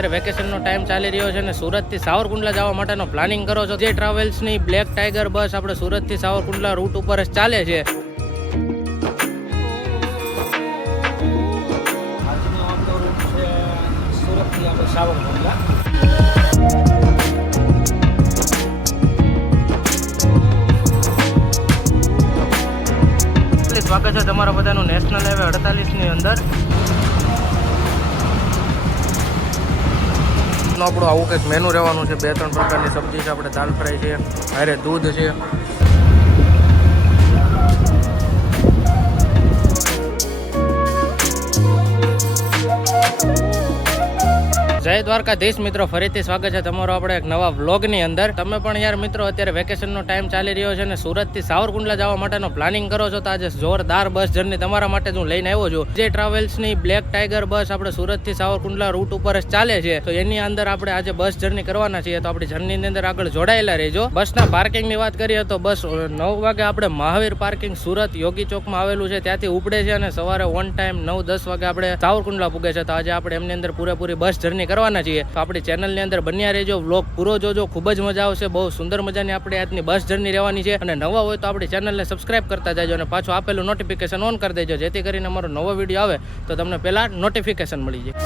અત્યારે વેકેશનનો ટાઈમ ચાલી રહ્યો છે અને સુરતથી સાવરકુંડલા જવા માટેનો પ્લાનિંગ કરો છો. જે ટ્રાવેલ્સની બ્લેક ટાઈગર બસ આપણે સુરતથી સાવરકુંડલા રૂટ ઉપર જ ચાલે છે. આજનો આપણો રૂટ છે સુરતથી આપણે સાવરકુંડલા. સ્વાગત છે તમારા બધાનું નેશનલ હાઈવે 48 ની અંદર. આપણું આવું કંઈક મેનુ રહેવાનું છે. 2-3 પ્રકારની સબ્જી છે, આપણે દાલ ફ્રાય છે, હારે દૂધ છે. જય દ્વારકાધીશ મિત્રો, ફરીથી સ્વાગત છે તમારો આપણે એક નવા વ્લોગની અંદર. તમે પણ યાર મિત્રો અત્યારે વેકેશનનો ટાઈમ ચાલી રહ્યો છે અને સુરતથી સાવરકુંડલા જવા માટેનો પ્લાનિંગ કરો છો તો આજે જોરદાર બસ જર્ની તમારા માટે હું લઈને આવ્યો છું. જે ટ્રાવેલ્સની બ્લેક ટાઈગર બસ આપણે સુરતથી સાવરકુંડલા રૂટ ઉપર જ ચાલે છે, તો એની અંદર આપણે આજે બસ જર્ની કરવાના છીએ. તો આપણી જર્નીની અંદર આગળ જોડાયેલા રહેજો. બસના પાર્કિંગની વાત કરીએ તો બસ 9 વાગે આપણે મહાવીર પાર્કિંગ સુરત યોગી ચોકમાં આવેલું છે ત્યાંથી ઉપડે છે અને સવારે ઓન ટાઈમ 9-10 વાગે આપણે સાવરકુંડલા પૂગે છે. તો આજે આપણે એમની અંદર પૂરેપૂરી બસ જર્ની કરવાના છીએ. તો આપણી ચેનલની અંદર બન્યા રહેજો, વ્લોગ પૂરો જોજો, ખૂબ જ મજા આવશે. બહુ સુંદર મજાની આપણે આજની બસ જર્ની રહેવાની છે અને નવા હોય તો આપણી ચેનલને સબસ્ક્રાઇબ કરતા જાજો અને પાછું આપેલું નોટિફિકેશન ઓન કરી દેજો, જેથી કરીને અમારો નવો વિડીયો આવે તો તમને પહેલા નોટિફિકેશન મળી જાય.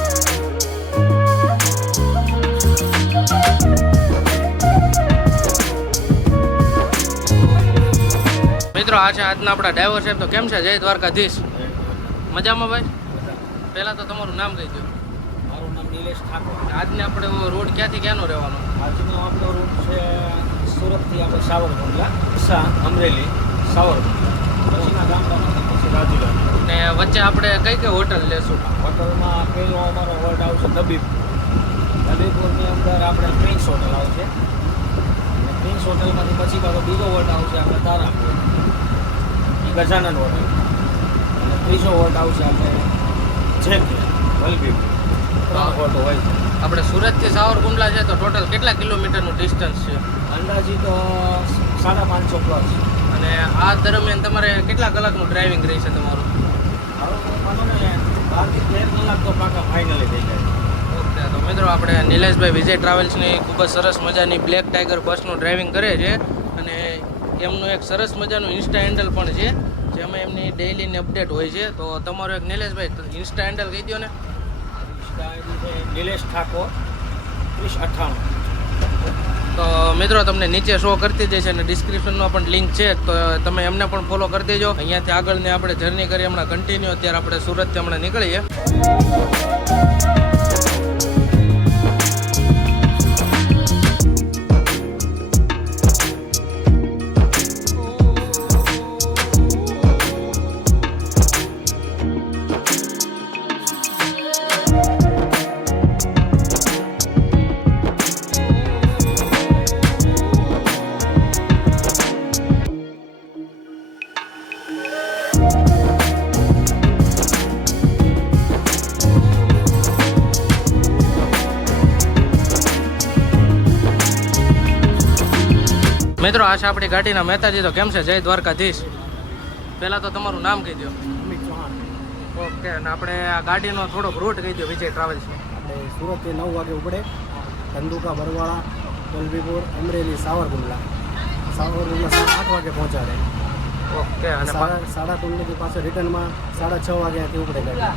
મિત્રો આ છે આજના આપણા ડ્રાઈવર સાહેબ. તો કેમ છે? જય દ્વારકાધીશ. મજામાં ભાઈ? પહેલા તો તમારું નામ કહી દો. મારું નામ નિલેશ ઠાકોર. આજને આપણે રોડ ક્યાંથી ક્યાંનો રહેવાનો? આજનો આપણો રૂટ છે સુરતથી આપણે સાવરકુંડલા, અમરેલી, સાવરકુંડલા, પછીના ગામડામાં પછી રાજુલા. ને વચ્ચે આપણે કઈ કઈ હોટલ લેશું? હોટલમાં પહેલો અમારો હોલ્ટ આવશે નબીપુરની અંદર આપણે પ્રિન્સ હોટલ આવશે. અને પ્રિન્સ હોટલમાંથી પછી પાછો બીજો હોલ્ટ આવશે આપણે તારાપુર, ગજાનન હોટલ. અને ત્રીજો હોલ્ટ આવશે આપણે જેકે વલભીપુર. 3 હોલ્ટ હોય છે. આપણે સુરતથી સાવરકુંડલા છે તો ટોટલ કેટલા કિલોમીટરનું ડિસ્ટન્સ છે? અંદાજી તો 550 પ્લસ. અને આ દરમિયાન તમારે કેટલા કલાકનું ડ્રાઇવિંગ રહેશે તમારું? માનો ને 12 થી 13 કલાક તો પાકા ફાઇનલી થઈ જાય. ઓકે, તો મિત્રો આપણે નિલેશભાઈ વિજય ટ્રાવેલ્સની ખૂબ જ સરસ મજાની બ્લેક ટાઈગર બસનું ડ્રાઇવિંગ કરે છે અને એમનું એક સરસ મજાનું ઇન્સ્ટા હેન્ડલ પણ છે જેમાં એમની ડેઇલીની અપડેટ હોય છે. તો તમારો એક નિલેશભાઈ ઇન્સ્ટા હેન્ડલ કહી દો ને. નિલેશ ઠાકોર 3098. તો મિત્રો તમને નીચે શો કરતી જશે અને ડિસ્ક્રિપ્શનમાં પણ લિંક છે, તો તમે એમને પણ ફોલો કરી દેજો. અહીંયાથી આગળની આપણે જર્ની કરી હમણાં કન્ટિન્યુ. અત્યારે આપણે સુરતથી હમણાં નીકળીએ. મિત્રો આ છે આપણી ગાડીના મહેતાજી. તો કેમ છે? જય દ્વારકાધીશ. પહેલાં તો તમારું નામ કહી દો. અમિત ચૌહાણ. ઓકે, અને આપણે આ ગાડીનો થોડોક રૂટ કહી દો વિજય ટ્રાવેલ્સનો. આપણે સુરતથી 9 વાગે ઉપડે, ધંધુકા, બરવાળા, વલભીપુર, અમરેલી, સાવરકુંડલા 8 વાગે પહોંચાડે. ઓકે, અને 5:30 પાછળ રિટર્નમાં 6:30 વાગ્યાથી ઉપડે ગાડી.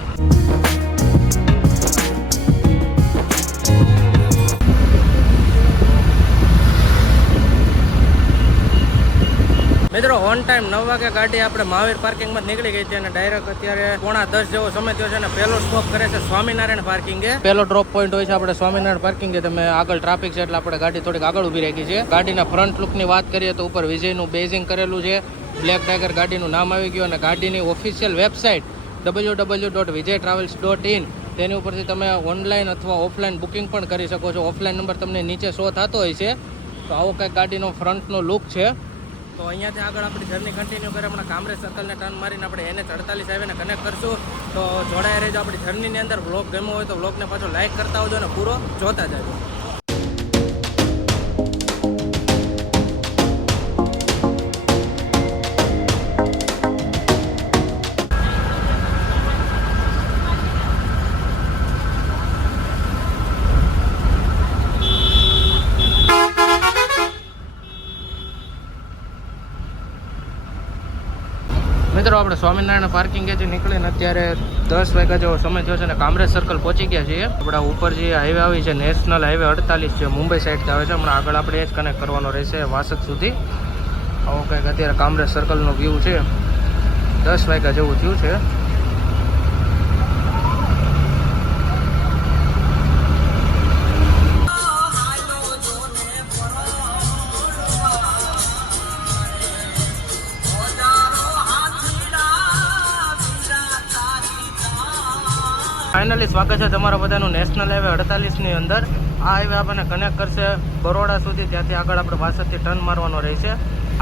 મિત્રો ઓન ટાઈમ 9 વાગે ગાડી આપણે મહાવીર પાર્કિંગમાં નીકળી ગઈ છે અને ડાયરેક્ટ અત્યારે 9:45 જેવો સમય થયો છે અને પહેલો સ્ટોપ કરે છે સ્વામિનારાયણ પાર્કિંગે. પહેલો ડ્રોપ પોઈન્ટ હોય છે આપણે સ્વામિનારાયણ પાર્કિંગે. તમે આગળ ટ્રાફિક છે એટલે આપણે ગાડી થોડીક આગળ ઊભી રાખી છે. ગાડીના ફ્રન્ટ લુકની વાત કરીએ તો ઉપર વિજયનું બેઝિંગ કરેલું છે, બ્લેક ટાઈગર ગાડીનું નામ આવી ગયું અને ગાડીની ઓફિશિયલ વેબસાઇટ www.vijaytravels.in તેની ઉપરથી તમે ઓનલાઈન અથવા ઓફલાઈન બુકિંગ પણ કરી શકો છો. ઓફલાઈન નંબર તમને નીચે શો થતો હોય છે. તો આવો કંઈક ગાડીનો ફ્રન્ટનો લુક છે. તો અહીંયાથી આગળ આપણી જર્ની કન્ટિન્યુ કરે. હમણાં કામરેજ સર્કલને ટર્ન મારીને આપણે NH48 હાઈવેને કનેક્ટ કરશું. તો જોડાઈ રહેજો આપણી જર્નીની અંદર. વ્લોગ ગમ્યો હોય તો વ્લોગને પાછો લાઈક કરતા આવજો અને પૂરો જોતા જજો. આપણે સ્વામિનારાયણ પાર્કિંગેથી નીકળીને અત્યારે 10 વાગ્યા જેવો સમય થયો છે અને કામરેજ સર્કલ પહોંચી ગયા છીએ. આપણા ઉપર જે હાઈવે આવી છે નેશનલ હાઈવે 48 છે, મુંબઈ સાઈડથી આવે છે. હમણાં આગળ આપણે એ જ કનેક્ટ કરવાનો રહેશે વાસદ સુધી. આવો કંઈક અત્યારે કામરેજ સર્કલનો વ્યૂ છે. 10 વાગ્યા જેવું થયું છે. ફાઇનલી સ્વાગત છે તમારા બધાનું નેશનલ હાઈવે 48ની અંદર. આ હાઈવે આપણને કનેક્ટ કરશે બરોડા સુધી. ત્યાંથી આગળ આપણે વાસદથી ટર્ન મારવાનો રહેશે.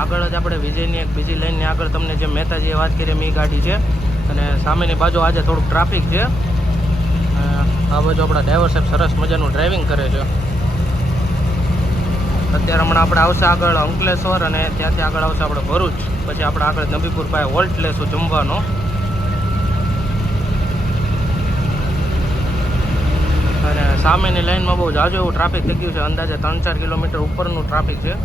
આગળ જ આપણે વિજયની એક બીજી લાઇનની આગળ તમને જે મહેતાજીએ વાત કરી એ ગાડી છે. અને સામેની બાજુ આજે થોડુંક ટ્રાફિક છે. આ બાજુ આપણા ડ્રાઈવર સાહેબ સરસ મજાનું ડ્રાઇવિંગ કરે છે. અત્યારે હમણાં આપણે આવશે આગળ અંકલેશ્વર અને ત્યાંથી આગળ આવશે આપણે ભરૂચ. પછી આપણે આગળ નબીપુર પાસે વોલ્ટ લેશું જમવાનો. અને સામેની લાઇનમાં બહુ જાજુ એવું ટ્રાફિક થઈ ગયું છે. અંદાજે 3-4 કિલોમીટર ઉપરનું ટ્રાફિક છે.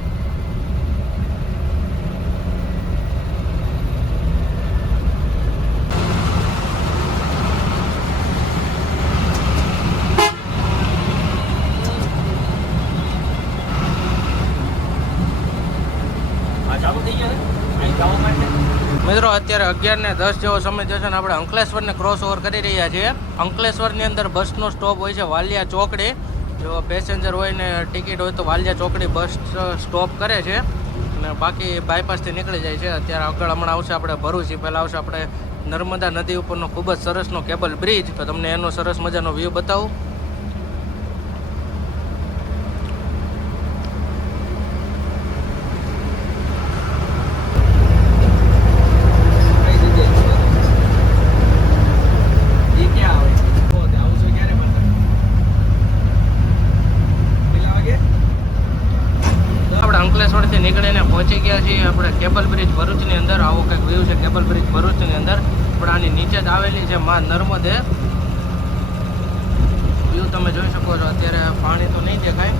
મિત્રો અત્યારે 11:10 જેવો સમય થયો છે અને આપણે અંકલેશ્વરને ક્રોસ ઓવર કરી રહ્યા છીએ. અંકલેશ્વરની અંદર બસનો સ્ટોપ હોય છે વાલિયા ચોકડી. જો પેસેન્જર હોય ને ટિકિટ હોય તો વાલિયા ચોકડી બસ સ્ટોપ કરે છે અને બાકી બાયપાસથી નીકળી જાય છે. અત્યારે આગળ હમણાં આવશે આપણે ભરૂચ. પહેલાં આવશે આપણે નર્મદા નદી ઉપરનો ખૂબ જ સરસનો કેબલ બ્રિજ. તો તમને એનો સરસ મજાનો વ્યૂ બતાવું. અંકલેશ્વરથી નીકળીને પહોંચી ગયા છીએ આપણે કેબલ બ્રિજ ભરૂચની અંદર. આવો કંઈક વ્યૂ છે કેબલ બ્રિજ ભરૂચની અંદર. આપણે આની નીચે જ આવેલી છે માં નર્મદે. વ્યૂ તમે જોઈ શકો છો. અત્યારે પાણી તો નહીં દેખાય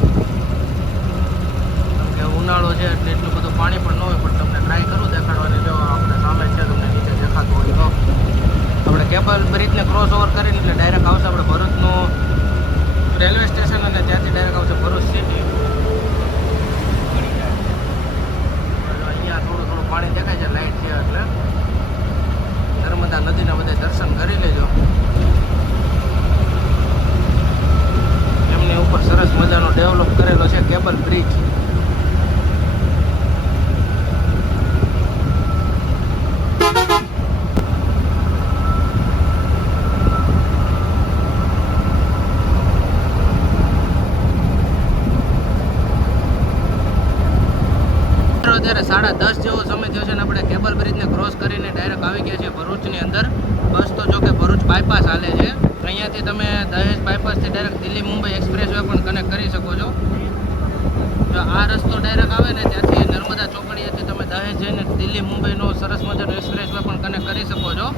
કેમ કે ઉનાળો છે એટલે એટલું બધું પાણી પણ ન હોય, પણ તમને ટ્રાય કરું દેખાડવાની. જો આપણે સામે છે તમને નીચે દેખાતું હોય તો. આપણે કેબલ બ્રિજને ક્રોસ ઓવર કરીને એટલે ડાયરેક્ટ આવશે આપણે ભરૂચનું રેલવે સ્ટેશન અને ત્યાંથી ડાયરેક્ટ આવશે ભરૂચ સિટી. થોડું પાણી દેખાય છે લાઇટ છે એટલે. નર્મદા નદીના બધા દર્શન કરી લેજો. એમની ઉપર સરસ મજાનો ડેવલપ કરેલો છે કેબલ બ્રિજ. અત્યારે 10:30 જેવો સમય થયો છે અને આપણે કેબલ બ્રિજને ક્રોસ કરીને ડાયરેક્ટ આવી ગયા છીએ ભરૂચની અંદર. બસ તો જો કે ભરૂચ બાયપાસ હાલે છે. અહીંયાથી તમે દહેજ બાયપાસથી direct Delhi Mumbai express way પણ કનેક્ટ કરી શકો છો. જો આ રસ્તો ડાયરેક્ટ આવે ને ત્યાંથી નર્મદા ચોકડીએથી તમે દહેજ જઈને દિલ્હી મુંબઈનો સરસ મજાનો એક્સપ્રેસ વે પણ કનેક્ટ કરી શકો છો.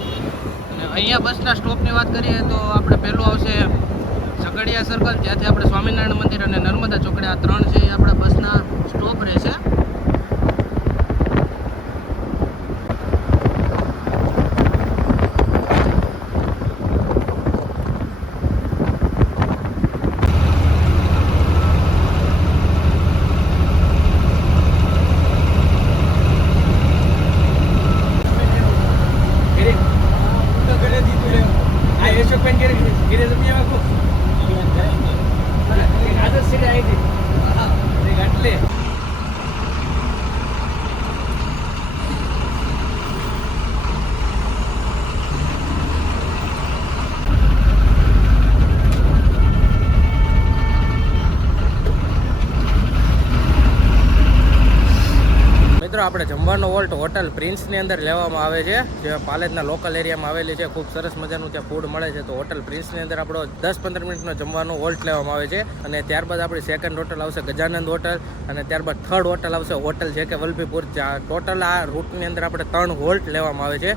અને અહીંયા બસના સ્ટોપની વાત કરીએ તો આપણે પહેલું આવશે ઝઘડિયા સર્કલ. ત્યાંથી આપણે સ્વામિનારાયણ મંદિર અને નર્મદા ચોકડી આ 3 છે એ આપણા બસના સ્ટોપ રહેશે. મિત્રો આપણે જમવાનો વોલ્ટ હોટલ પ્રિન્સની અંદર લેવામાં આવે છે, જે પાલેજના લોકલ એરિયામાં આવેલી છે. ખૂબ સરસ મજાનું ત્યાં ફૂડ મળે છે. તો હોટલ પ્રિન્સની અંદર આપણો 10-15 મિનિટનો જમવાનો વોલ્ટ લેવામાં આવે છે. અને ત્યારબાદ આપણી સેકન્ડ હોટલ આવશે ગજાનંદ હોટલ, અને ત્યારબાદ થર્ડ હોટલ આવશે હોટલ જે કે વલભીપુર. ટોટલ આ રૂટની અંદર આપણે 3 હોલ્ટ લેવામાં આવે છે.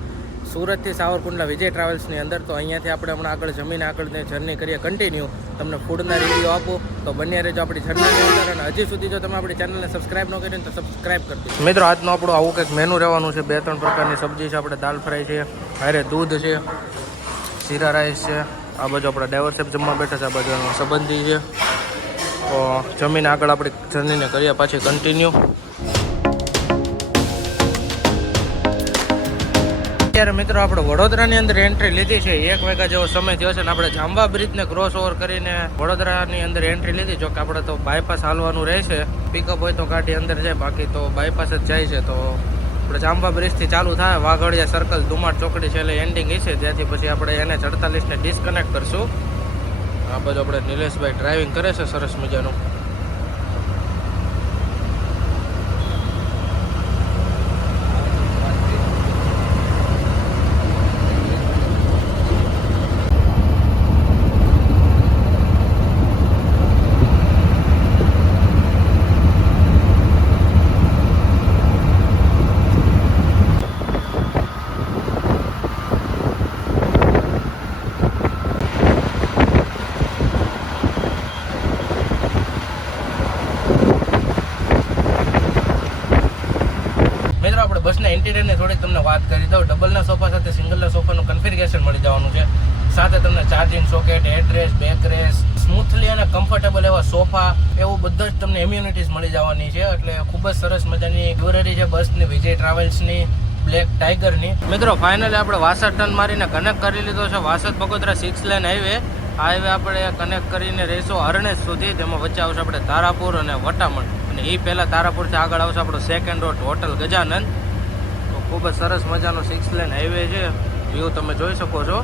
સુરતથી સાવરકુંડલા વિજય ટ્રાવેલ્સની અંદર. તો અહીંયાથી આપણે હમણાં આગળ જમીને આગળની જર્ની કરીએ કન્ટિન્યુ. તમને ફૂડના રિવ્યૂ આપું તો બન્યા રહેજો આપણી જર્નીની અંદર. અને હજી સુધી જો તમે આપણી ચેનલને સબસ્ક્રાઇબ ન કરી તો સબસ્ક્રાઇબ કરી દો. મિત્રો આજનું આપણું આવું કંઈક મેનુ રહેવાનું છે. 2-3 પ્રકારની સબ્જી છે. આપણે દાલ ફ્રાય છે, હારે દૂધ છે, જીરા રાઈસ છે. આ બાજુ આપણા ડ્રાઈવર સાહેબ જમવા બેઠા છે. આ બાજુ સંબંધી છે. તો જમીને આગળ આપણી જર્નીને કરીએ પાછી કન્ટિન્યુ. અત્યારે મિત્રો આપણે વડોદરાની અંદર એન્ટ્રી લીધી છે. 1 વાગ્યા જેવો સમય થયો છે ને આપણે જાંબા બ્રિજને ક્રોસ ઓવર કરીને વડોદરાની અંદર એન્ટ્રી લીધી. જો કે આપણે તો બાયપાસ હાલવાનું રહેશે. પિકઅપ હોય તો ગાડી અંદર જાય, બાકી તો બાયપાસ જ જાય છે. તો આપણે જાંબા બ્રિજથી ચાલુ થાય, વાઘડિયા સર્કલ, ધુમાડ ચોકડી છે એટલે એન્ડિંગ છે. ત્યાંથી પછી આપણે એને 48ને ડિસ્કનેક્ટ કરશું. આ બાજુ આપણે નિલેશભાઈ ડ્રાઇવિંગ કરે છે સરસ મજાનું. બસના ઇન્ટિરિયરની થોડીક તમને વાત કરી દઉં. ડબલના સોફા સાથે સિંગલના સોફાનું કન્ફિગરેશન મળી જવાનું છે. સાથે તમને ચાર્જિંગ સોકેટ, હેડરેસ્ટ, બેકરેસ્ટ, સ્મૂથલી અને કમ્ફર્ટેબલ એવા સોફા, એવું બધા જ તમને એમ્યુનિટીઝ મળી જવાની છે. એટલે ખૂબ જ સરસ મજાની જ્વેલરી છે બસની, વિજય ટ્રાવેલ્સની, બ્લેક ટાઈગરની. મિત્રો ફાઇનલી આપણે વાસદ ટર્ન મારીને કનેક્ટ કરી લીધો છે Vasad Bagodara 6 lane highway. Highway આપણે કનેક્ટ કરીને રહીશું હરણેજ સુધી. તેમાં વચ્ચે આવશે આપણે તારાપુર અને વટામણ. અને એ પહેલાં તારાપુરથી આગળ આવશે આપણો સેકન્ડ રોડ હોટલ ગજાનંદ. ખૂબ જ સરસ મજાનો 6 લેન હાઈવે છે. વ્યૂ તમે જોઈ શકો છો.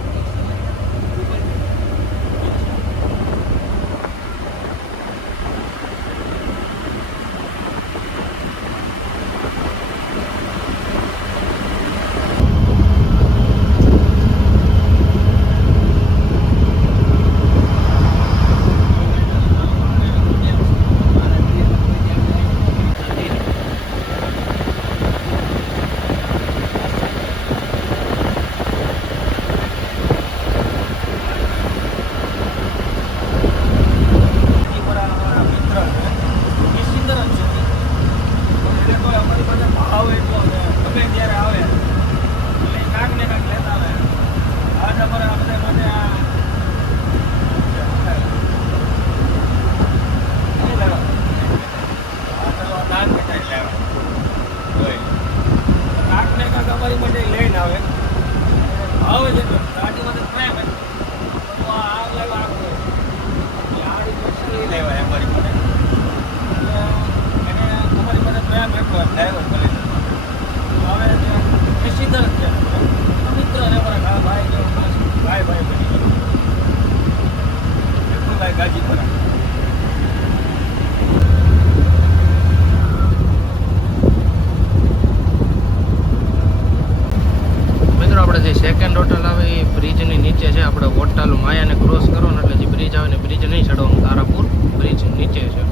સેકન્ડ હોટલ આવે એ બ્રિજની નીચે છે. આપણે હોટલ માયાને ક્રોસ કરો ને એટલે જે બ્રિજ આવે ને બ્રિજ નહીં ચડવાનું, તારાપુર બ્રિજ નીચે છે.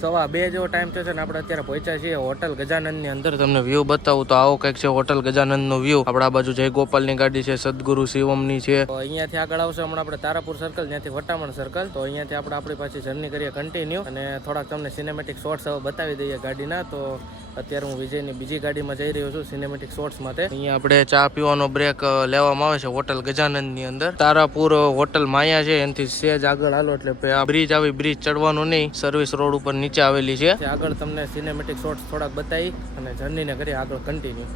સવા 2 જેવો ટાઈમ થયો છે ને આપણે અત્યારે પહોંચ્યા છીએ હોટલ ગજાનંદની અંદર. તમને વ્યૂ બતાવું તો આવો કંઈક છે હોટલ ગજાનંદનો વ્યૂ. આપણે આ બાજુ જય ગોપાલની ગાડી છે, સદગુરુ શિવમની છે. તો અહીંયાથી આગળ આવશે હમણાં આપણે તારાપુર સર્કલ, ત્યાંથી વટામણ સર્કલ. તો અહીંયાથી આપણે આપણી પાછી જર્ની કરીએ કન્ટિન્યુ અને થોડાક તમને સિનેમેટિક શોર્ટ્સ હવે બતાવી દઈએ ગાડીના. તો અત્યારે હું વિજયની બીજી ગાડીમાં જઈ રહ્યો છું સિનેમેટિક શોર્ટ્સ માટે. અહીંયા આપણે ચા પીવાનો બ્રેક લેવામાં આવે છે હોટલ ગજાનંદની અંદર. તારાપુર હોટલ માયા છે એનાથી સેજ આગળ હાલો એટલે આ બ્રિજ આવી, બ્રિજ ચડવાનું નહીં, સર્વિસ રોડ ઉપર નીચે આવેલી છે. આગળ તમને સિનેમેટિક શોર્ટ્સ થોડાક બતાવી અને જર્નીને કરીએ આગળ કન્ટિન્યુ.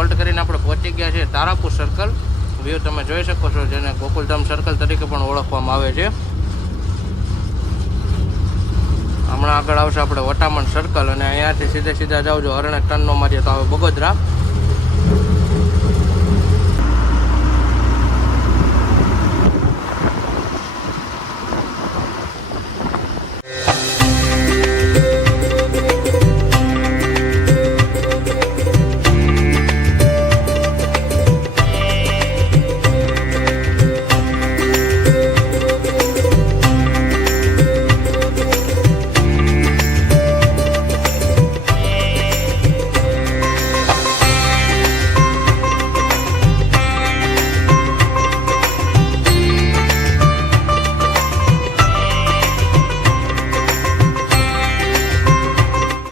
હોલ્ટ કરીને આપણે પહોંચી ગયા છીએ તારાપુર સર્કલ. વ્યૂ તમે જોઈ શકો છો, જેને ગોકુલધામ સર્કલ તરીકે પણ ઓળખવામાં આવે છે. હમણાં આગળ આવશે આપણે વટામણ સર્કલ અને અહીંયાથી સીધા જાવ જો હરણે ટર્નનો મારીએ તો આવે બગોદરા.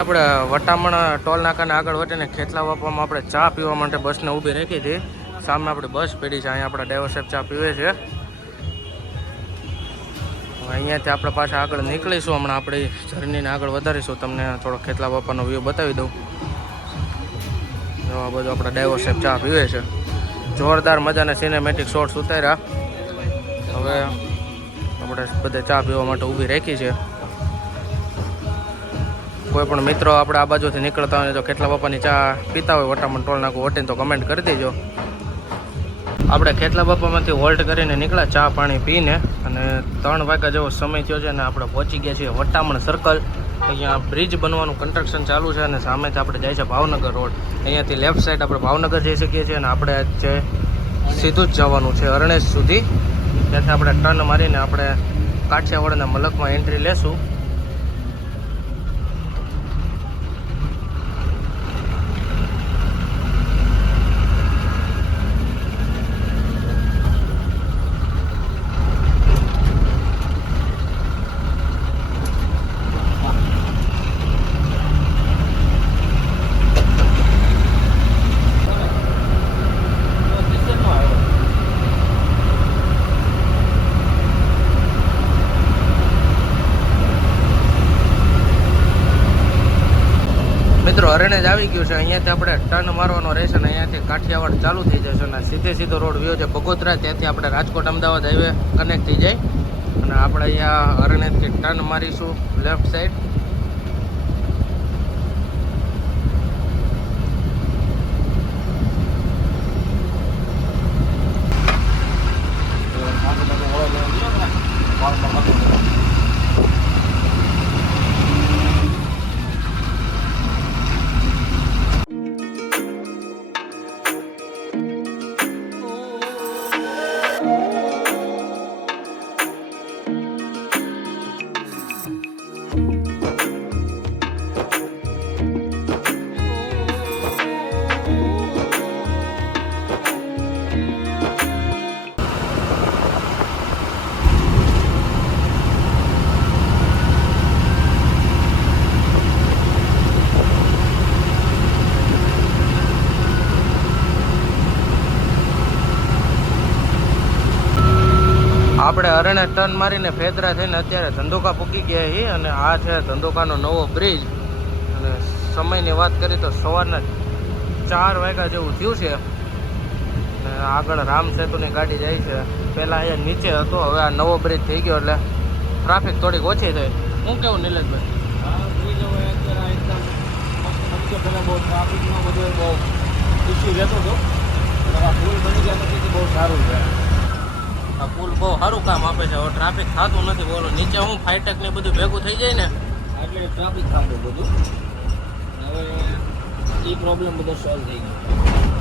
આપણે વટામણ ટોલ નાકાને આગળ વધીને ખેતલા વાપવામાં આપણે ચા પીવા માટે બસને ઊભી રાખી હતી. સામે આપણે બસ પડી છે, અહીંયા આપણા ડ્રાઈવર સાહેબ ચા પીવે છે. અહીંયાથી આપણે પાછા આગળ નીકળીશું. હમણાં આપણે જર્નીને આગળ વધારીશું. તમને થોડો ખેતલા બાપાનો વ્યૂ બતાવી દઉં. આ બધું આપણા ડ્રાઈવર સાહેબ ચા પીવે છે. જોરદાર મજાના સિનેમેટિક શોટ્સ ઉતાર્યા. હવે આપણે બધે ચા પીવા માટે ઊભી રાખી છે. કોઈ પણ મિત્રો આપણે આ બાજુથી નીકળતા હોય તો ખેતલા બાપાની ચા પીતા હોય વટામણ ટોલ નાકું વટીને તો કમેન્ટ કરી દેજો. આપણે ખેતલા બાપામાંથી હોલ્ટ કરીને નીકળ્યા ચા પાણી પીને, અને 3 વાગ્યા જેવો સમય થયો છે અને આપણે પહોંચી ગયા છીએ વટામણ સર્કલ. અહીંયા બ્રિજ બનવાનું કન્સ્ટ્રક્શન ચાલુ છે અને સામેથી આપણે જાય છે ભાવનગર રોડ. અહીંયાથી લેફ્ટ સાઈડ આપણે ભાવનગર જઈ શકીએ છીએ અને આપણે છે સીધું જ જવાનું છે અરણેજ સુધી. ત્યાંથી આપણે ટર્ન મારીને આપણે કાઠિયાવાડના મલકમાં એન્ટ્રી લેશું. મિત્રો અરણેજ આવી ગયું છે. અહીંયાથી આપણે ટર્ન મારવાનો રહેશે અને અહીંયાથી કાઠિયાવાડ ચાલુ થઈ જશે અને સીધો રોડ વ્યૂ છે બગોદરા. ત્યાંથી આપણે રાજકોટ અમદાવાદ હાઈવે કનેક્ટ થઈ જાય અને આપણે અહીંયા અરણેજથી ટર્ન મારીશું લેફ્ટ સાઈડ. આપણે અરણે ટર્ન મારીને ફેદરા થઈને અત્યારે ધંધુકા પૂકી ગયા છીએ અને આ છે ધંધુકાનો નવો બ્રિજ. અને સમયની વાત કરીએ તો સવારના 4 વાગ્યા જેવું થયું છે અને આગળ રામ સેતુની ગાડી જાય છે. પહેલાં અહીંયા નીચે હતો, હવે આ નવો બ્રિજ થઈ ગયો એટલે ટ્રાફિક થોડીક ઓછી થઈ. શું કેવું નિલેશભાઈ? હા, બ્રિજ હવે અત્યારે એકદમ મસ્ત. પહેલાં બહુ ટ્રાફિકનો બધો બહુ ઇસ્યુ રહેતો હતો, આ પુલ બની ગયા પછી બહુ સારું છે. આ પુલ બહુ સારું કામ આપે છે. હવે ટ્રાફિક થતું નથી. બોલો નીચે હું ફાઈટેક ને બધું ભેગું થઈ જાય ને એટલે ટ્રાફિક થતું બધું. હવે એ પ્રોબ્લેમ બધો સોલ્વ થઈ ગયો.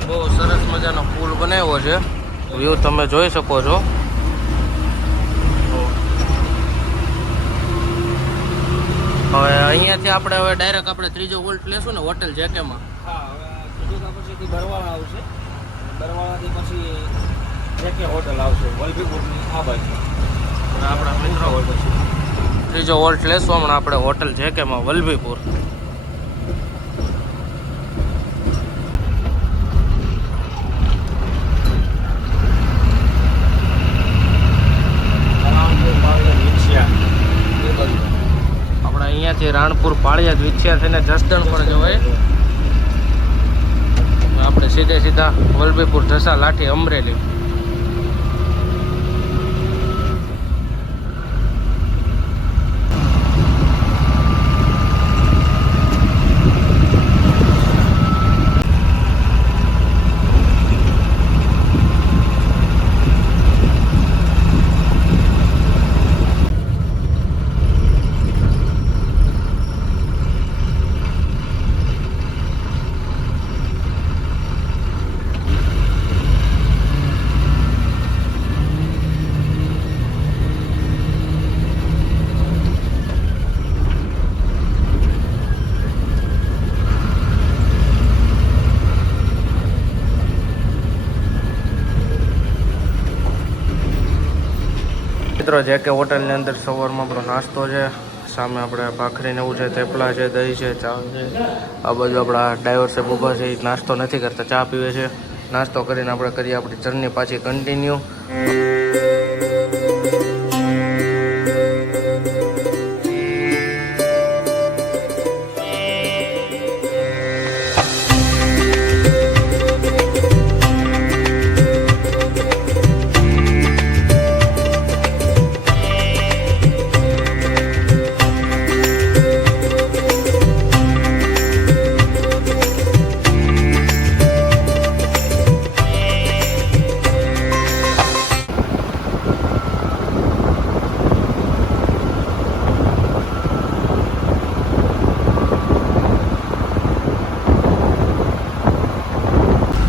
બહુ સરસ મજાનો પુલ બનાવ્યો છે. વ્યૂ તમે જોઈ શકો છો. હવે અહીંયાથી આપણે હવે ડાયરેક્ટ આપણે 3જો વોલ્ટ લેશું ને હોટેલ જેકેમાં. હા, હવે ત્રીજો પછીથી બરવાળા આવશે. બરવાળાથી પછી જેકે હોટલ આવશે વલભીપુરની આ બાજુ. અને આપણા મિત્રો પછી 3જો વોલ્ટ લેશું હમણાં આપણે હોટલ જેકેમાં વલભીપુર. આપણે અહીંયાથી રાણપુર પાળિયાદ વિછ્યા થઈને જસદણ પર જવાય. આપણે સીધે સીધા વલભીપુર, ઢસા, લાઠી, અમરેલી. મિત્રો જે કે હોટલની અંદર સવારમાં આપણો નાસ્તો છે. સામે આપણે ભાખરીને એવું છે, થેપલા છે, દહીં છે, ચા છે. આ બાજુ આપણા ડ્રાઈવર સાહેબ ઊભા છે, એ નાસ્તો નથી કરતા, ચા પીવે છે. નાસ્તો કરીને આપણે કરીએ આપણી જર્ની પાછી કન્ટિન્યુ.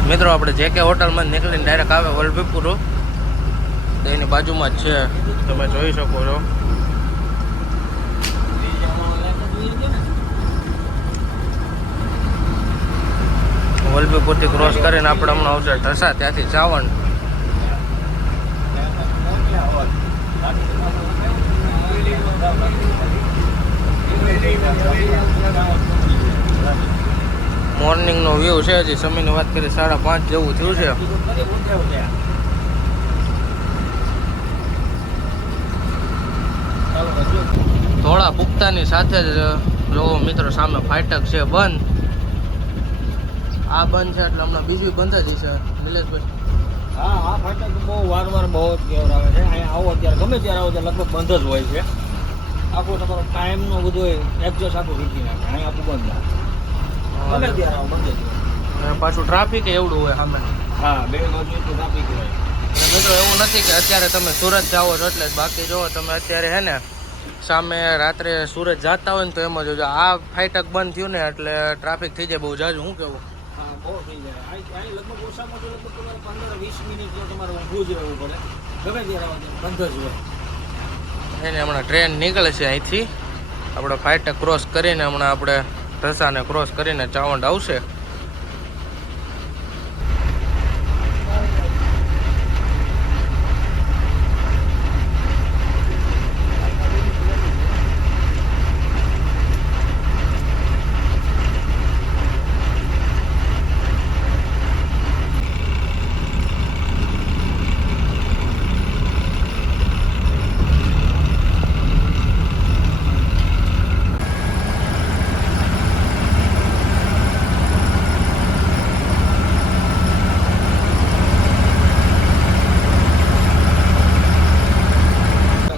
મિત્રો આપણે જે કે હોટલમાં નીકળીને ડાયરેક્ટ આવે વલભીપુર, તો એની બાજુમાં જ છે, તમે જોઈ શકો છો. વલભીપુરથી ક્રોસ કરીને આપણે હમણાં આવશે ઢસા, ત્યાંથી ચાવણ. મોર્નિંગનો વ્યૂ છે. હજી સમયની વાત કરી 5:30 જેવું થયું છે. થોડા પુખ્તાની સાથે જ જોવો મિત્રો, સામે ફાટક છે બંધ. આ બંધ છે એટલે હમણાં બીજી બંધ જ છે. નિલેશભાઈ, હા ફાટક બહુ વાર બહુ જ કેવર આવે છે. અહીંયા આવો અત્યારે ગમે ત્યારે આવો ત્યારે લગભગ બંધ જ હોય છે. આખો તમારો ટાઈમનો બધું એડજસ્ટ આખું વીતી નાખે. અહીંયા આખું બંધ ગમે ત્યારે આવો બંધ જ હોય. અને પાછું ટ્રાફિક એવડું હોય સામે. હા, બે બાજુ ટ્રાફિક હોય. મિત્રો એવું નથી કે અત્યારે તમે સુરત જાઓ છો એટલે જ. બાકી જો તમે અત્યારે હે ને સામે રાત્રે સુરત જતા હોય ને તો એમ જ જો આ ફાટક બંધ થયું ને એટલે ટ્રાફિક થઈ જાય બહુ જાજુ. શું કેવું? હા, બહુ થઈ જાય. અહીં લગભગ ઓછામાં ઓછું લગભગ તમારે 15-20 મિનિટ જો તમારે ઊભું જ રહેવું પડે. ગમે ત્યારે આવો બંધ જ હોય. એને હમણાં ટ્રેન નીકળે છે અહીંથી. આપણે ફાટક ક્રોસ કરીને હમણાં આપણે ઢસાને ક્રોસ કરીને ચાવંડ આવશે.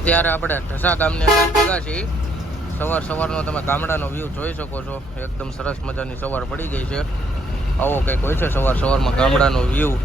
અત્યારે આપણે ઢસા ગામની અંદર ભેગા છીએ. સવારનો તમે ગામડાનો વ્યૂ જોઈ શકો છો. એકદમ સરસ મજાની સવાર પડી ગઈ છે. આવો કંઈક હોય છે સવારમાં ગામડાનો વ્યૂ.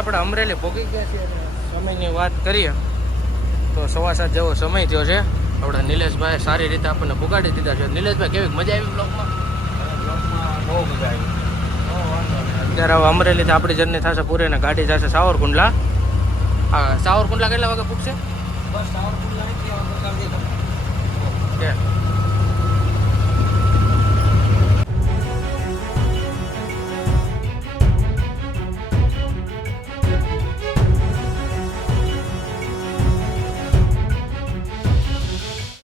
આપણે અમરેલી પહોંચી ગયા છીએ. સમયની વાત કરીએ તો 7:15 જેવો સમય થયો છે. આપણે નિલેશભાઈ સારી રીતે આપણને પુગાડી દીધા છે. નિલેશભાઈ, કેવી મજા આવી બ્લોગમાં? બહુ મજા આવી. ત્યારે હવે અમરેલીથી આપણી જર્ની થશે પૂરી ને ગાડી જશે સાવરકુંડલા. હા, સાવરકુંડલા કેટલા વાગે પૂગશે? બસ સાવરકુંડલા નીકળ્યા પછી કે